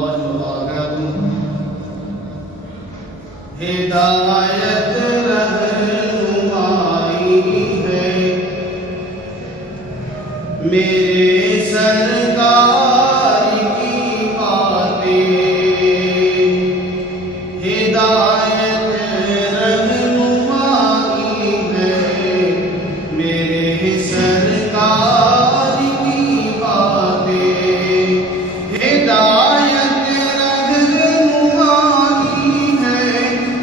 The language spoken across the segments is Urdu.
اللہ وبرکاتہ۔ ہدایت رہنمائی ہے میرے سرکار کی باتیں، ہدایت رہنمائی ہے میرے سرکار کی باتیں، ہدایت رہنمائی ہے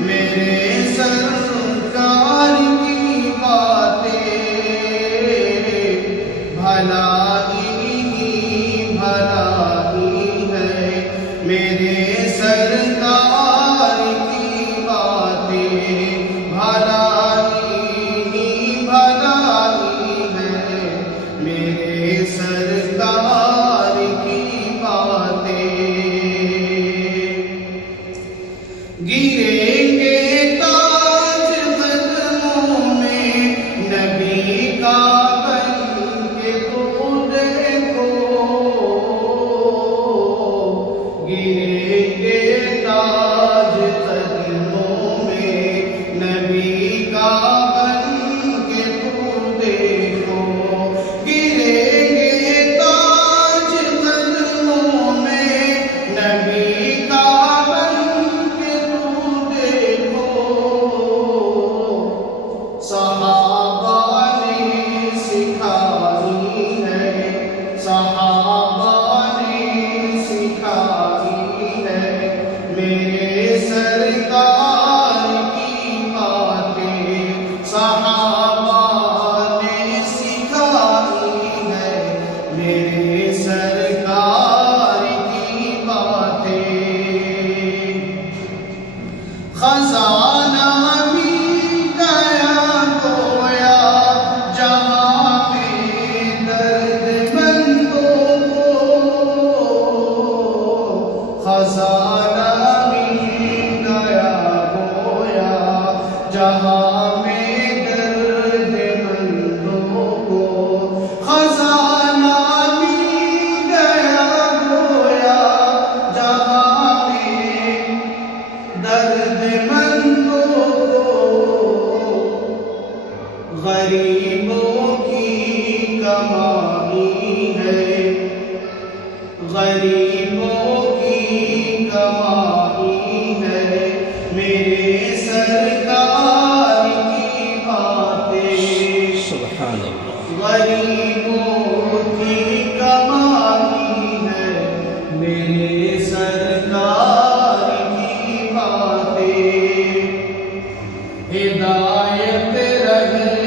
میرے سرکار کی باتیں، بھلائی ہی بھلائی ہے میرے سرکار کی باتیں، بھلائی ہی بھلائی ہے میرے سرکار کی باتیں۔ گریں گے تاج قدموں میں نبی کا بن کے تو دیکھو، گریں گے تاج قدموں میں نبی کا بن کے تو دیکھو، گریں گے تاج قدموں میں نبی کا بن کے تو دیکھو، صحابہ نے سکھائی ہے، صحابہ نے سکھائی ہے میرے سرکار کی باتیں، صحابہ نے سکھائی ہے میرے سرکار کی باتیں۔ خزانہ مل گیا گویا جہاں میں درد مندوں کو، خزانہ مل گیا گویا جہاں میں درد مندوں کو، خزانہ مل گیا گویا جہاں میں درد مندوں کو، غریبوں کی کمائی ہے، غریبوں کی کمائی ہے میرے سرکار کی باتیں، سبحان اللہ۔ غریبوں کی کمائی ہے میرے سرکار کی باتیں، ہدایت رہنمائی